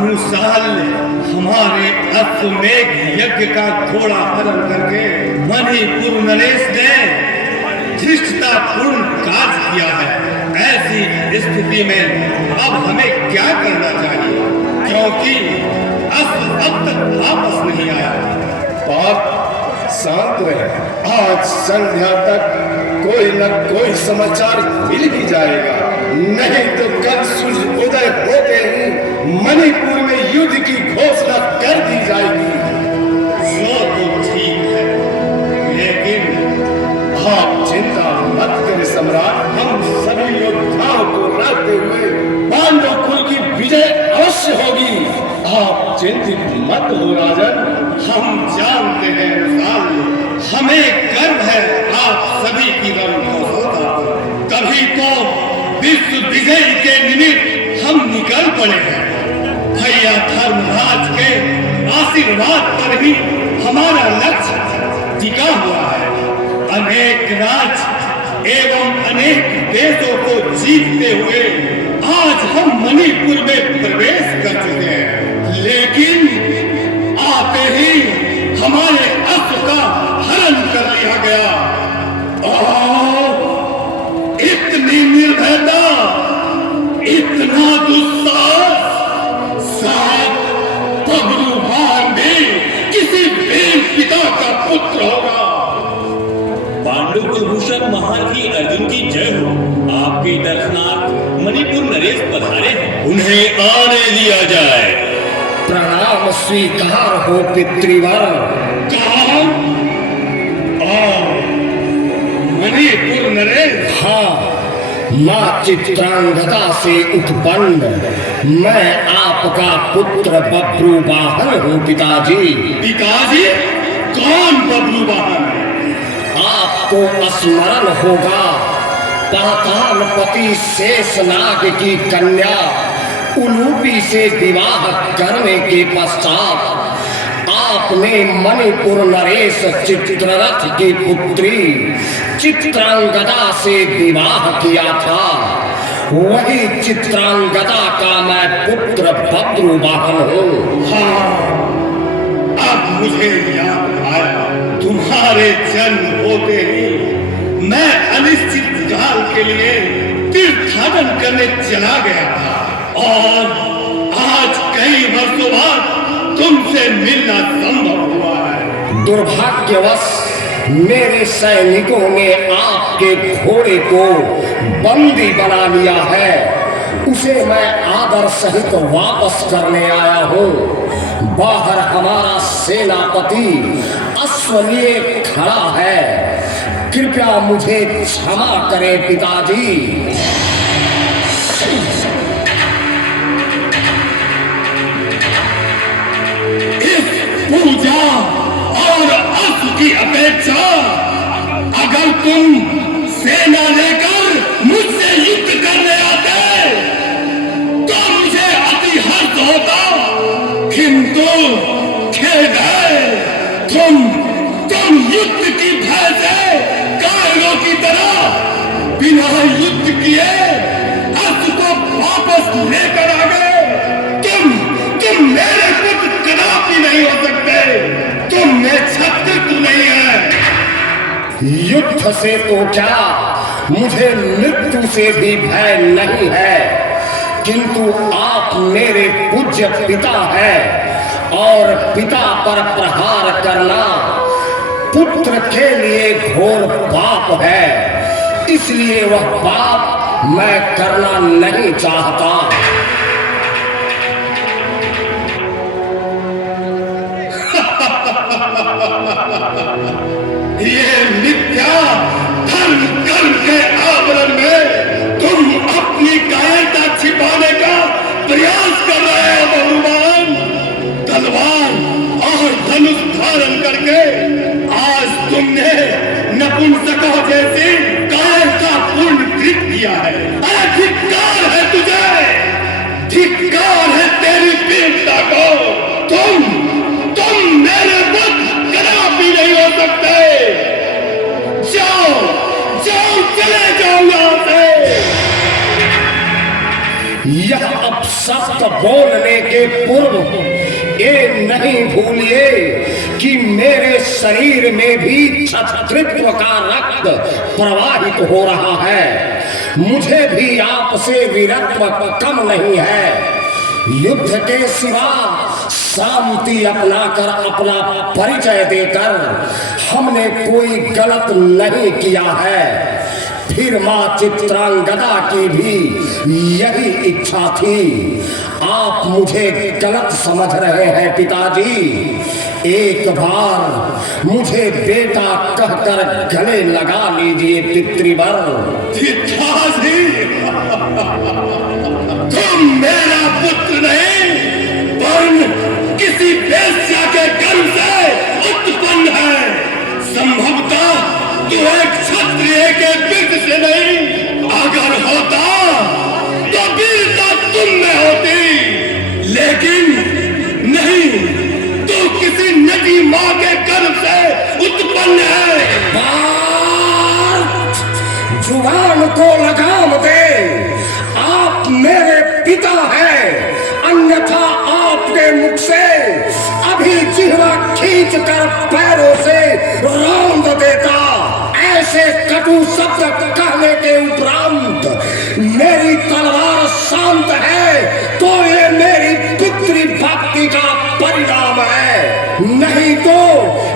भानुशाल ने हमारे अश्वमेघ यज्ञ का घोड़ा हरण करके मणिपुर नरेश ने धृष्टतापूर्ण कार्य किया है। ऐसी स्थिति में अब हमें क्या करना चाहिए, क्योंकि अश्व अब तक वापस नहीं आया। बाप शांत रहे, आज संध्या तक कोई न कोई समाचार मिल ही जाएगा, नहीं तो कल सूर्य उदय होते ही मणिपुर में युद्ध की घोषणा कर दी जाएगी। वो तो ठीक है, लेकिन आप चिंता मत करें सम्राट, हम सभी योद्धाओं को रहते हुए पांडव कुल की विजय अवश्य होगी। आप चिंतित मत हो राजन। हम जानते हैं हमें गर्व है आप सभी की रणकौशलता, तभी तो विश्व विजय के निमित्त हम निकल पड़े हैं। भैया धर्मराज के आशीर्वाद पर ही हमारा लक्ष्य टिका हुआ है। अनेक राज एवं अनेक देशों को जीतते हुए आज हम मणिपुर में प्रवेश कर चुके हैं, लेकिन आते ही हमारे अश्व का हरण कर लिया गया। इतनी निर्भयता, इतना दुस्साहस साथ बब्रुवाहन भी किसी वीर पिता का पुत्र होगा। पांडु कुलभूषण महारथी अर्जुन की जय हो। आपके दर्शनार्थ मणिपुर नरेश पधारे हैं, उन्हें आने दिया जाए। प्रणाम स्वीकार हो पितृवर। मणिपुर नरेश? हाँ, माँ चित्रांगदा से उत्पन्न मैं आपका पुत्र बब्रुवाहन हूँ पिताजी। पिताजी? कौन बब्रुवाहन? आपको स्मरण होगा, पातालपति शेषनाग की कन्या उलूपी से विवाह करने के पश्चात आपने मणिपुर नरेश चित्ररथ की पुत्री चित्रांगदा से विवाह किया था। वही चित्रांगदा का मैं पुत्र बब्रुवाहन हूँ। हाँ, अब मुझे याद आया, तुम्हारे जन्म होते ही मैं अनिश्चित काल के लिए तीर्थाटन करने चला गया था और आज कई वर्षों बाद तुमसे मिलना संभव हुआ है। दुर्भाग्यवश मेरे सैनिकों ने आपके घोड़े को बंदी बना लिया है, उसे मैं आदर सहित वापस करने आया हूँ। बाहर हमारा सेनापति अश्व लिए खड़ा है, कृपया मुझे क्षमा करें पिताजी। पूजा और अश्व की अपेक्षा अगर तुम सेना लेकर मुझसे युद्ध करने आते तो मुझे अति हर्ष होता, किंतु खेद है, तुम युद्ध की भय से कायरों की तरह बिना युद्ध किए अश्व को वापस लेकर आ गए। तुम मेरे पुत्र कदापि नहीं हो सकते, तुम में शत्रुत्व नहीं है। युद्ध से तो क्या, मुझे मृत्यु से भी भय नहीं है, किंतु आप मेरे पूज्य पिता हैं और पिता पर प्रहार करना पुत्र के लिए घोर पाप है, इसलिए वह पाप मैं करना नहीं चाहता। ये मिथ्या धर्म कर्म के आवरण में तुम अपनी कायरता छिपाने का प्रयास कर रहे हो बब्रुवाहन। तलवार और धनुष धारण करके आज तुमने नपुंसकों जैसी कायरता पूर्ण कृत किया है। अरे धिक्कार है तुझे, धिक्कार है तेरी वीरता को। तुम मेरे बुद्ध कदापि नहीं हो सकते। जाओ चले यह अपशब्द बोलने के पूर्व ये नहीं भूलिए कि मेरे शरीर में भी क्षत्रित्व का रक्त प्रवाहित हो रहा है। मुझे भी आपसे वीरत्व कम नहीं है। युद्ध के सिवा शांति अपनाकर अपना परिचय देकर हमने कोई गलत नहीं किया है। फिर मां चित्रांगदा की भी यही इच्छा थी। आप मुझे गलत समझ रहे हैं पिताजी। एक बार मुझे बेटा कहकर गले लगा लीजिए पितृवर। पिताजी, तुम मेरा पुत्र नहीं, वरन किसी वेश्या के गर्भ से उत्पन्न है। संभवतः तू एक क्षत्रिय के बीच से नहीं, अगर होता तो वीरता तुम में होती, लेकिन नहीं, तू किसी नदी मां के गर्भ से उत्पन्न है। जुबान को लगाम दे। आप मेरे पिता हैं, अन्यथा आपके मुख से अभी जिह्वा खींच कर पैरों से रौंद देता। ऐसे कटु शब्द कहने के उपरांत मेरी तलवार शांत है तो ये मेरी पितृ भक्ति का परिणाम है। नहीं तो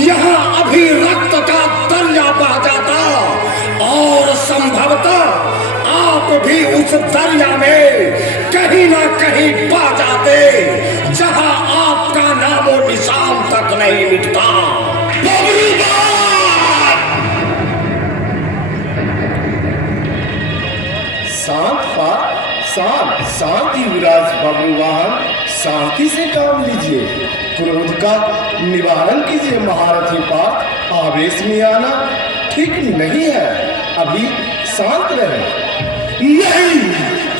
यहाँ अभी रक्त का दरिया बह जाता और संभवतः आप भी उस दरिया में कहीं ना कहीं पा जाते जहां आपका नामो निशान तक नहीं मिटता। शांत युवराज बब्रुवाहन, शांति से काम लीजिए। क्रोध का निवारण कीजिए महारथी पार्थ। आवेश में आना ठीक नहीं है। अभी शांत रहे। नहीं,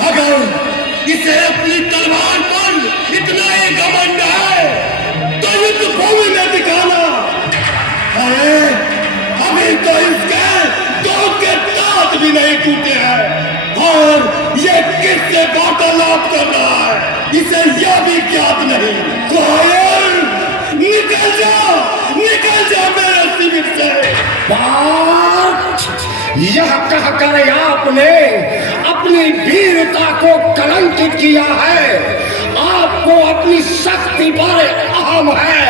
अगर इसे अपनी तलवार पर इतना ही घमंड है तो युद्ध भूमि में दिखाना। अरे अभी तो इसके दो के दांत भी नहीं टूटे हैं और ये किससे वार्तालाप कर रहा है इसे यह भी ज्ञात नहीं। घायल, निकल जा मेरे शिविर से। यह कहकर आपने अपनी वीरता को कलंकित किया है। आपको अपनी शक्ति पर अहम है।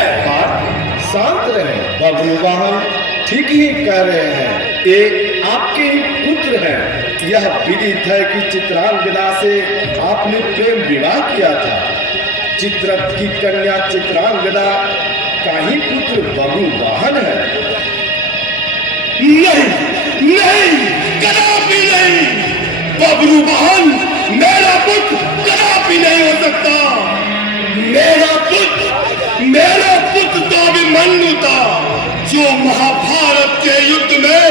शांत रहे बब्रुवाहन, ठीक ही कह रहे हैं। एक आपके ही पुत्र हैं। यह विदित है कि चित्रांगदा से आपने प्रेम विवाह किया था। चित्ररथ की कन्या चित्रांगदा का ही पुत्र बब्रुवाहन है। नहीं, कदापि नहीं। बब्रुवाहन मेरा पुत्र कदापि नहीं हो सकता। मेरा पुत्र तो अभिमन्यु था जो महाभारत के युद्ध में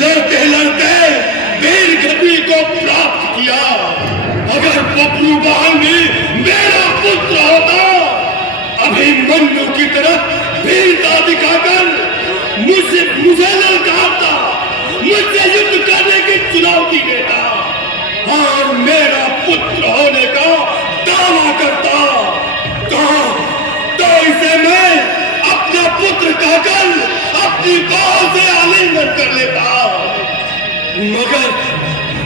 लड़ते लड़ते वीर गति को प्राप्त किया। अगर बब्रुवाहन भी मेरा पुत्र होता, अभिमन्यु की तरह वीरता दिखाकर मुझे ललकारता, मुझसे युद्ध करने की चुनौती देता और मेरा पुत्र होने का दावा करता तो इसे मैं अपना पुत्र कहकर अपनी बाहों से आलिंगन कर लेता।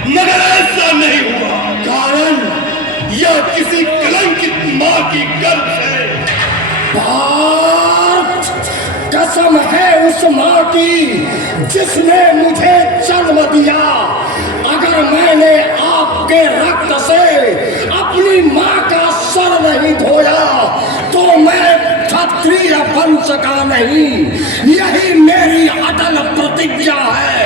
मगर ऐसा नहीं हुआ, कारण यह किसी कलंकित मां की गर्भ है। कसम है उस मां की जिसने मुझे जन्म दिया। अगर मैंने आपके रक्त से अपनी मां का सर नहीं धोया तो मैं क्षत्रिय वंश का नहीं। यही मेरी अटल प्रतिज्ञा है।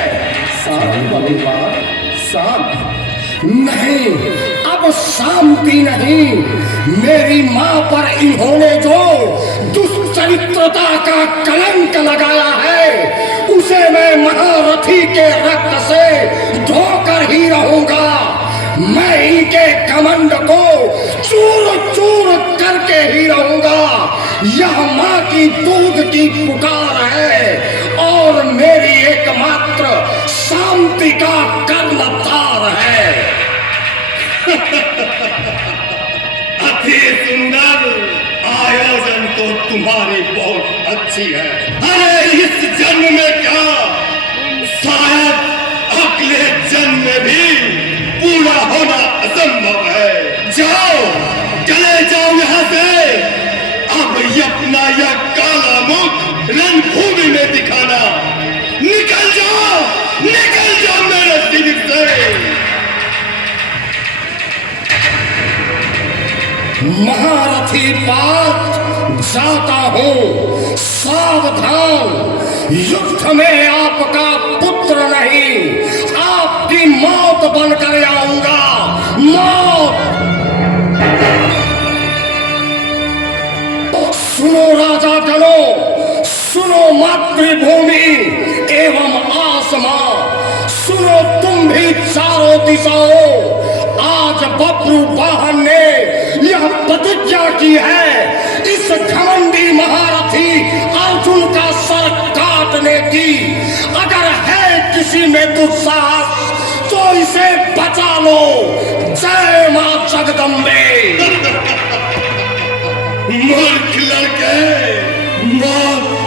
नहीं, अब शांति नहीं। मेरी मां पर इन्होंने जो दुष्चरित्रता का कलंक लगाया है उसे मैं महारथी के रक्त से धोकर ही रहूंगा। मैं इनके घमंड को चूर चूर करके ही रहूंगा। यह मां की दूध की पुकार है और मेरी एकमात्र शांति का कर्णधार है। अति सुंदर आयोजन तो तुम्हारी बहुत अच्छी है। अरे इस जन्म में क्या, शायद अगले जन्म में भी पूरा होना असंभव है। जाओ, चले जाओ यहाँ से। अब अपना यह काला मुख रणभूमि में दिखाना। निकल जाओ मेरे शिविर से। महारथी पार्थ जाता हूँ, सावधान, युद्ध में आपका पुत्र नहीं, आपकी मौत बनकर आऊंगा, मौत। सुनो राजा गणों, सुनो मातृभूमि एवं आसमां, सुनो तुम भी चारों दिशाओं। आज बब्रू वाहन ने यह प्रतिज्ञा की है इस घमंडी महारथी अर्जुन का सर काटने की। अगर है किसी में दुस्साहस तो इसे बचा लो। जय मां जगदम्बे। मूर्ख लड़के, मौत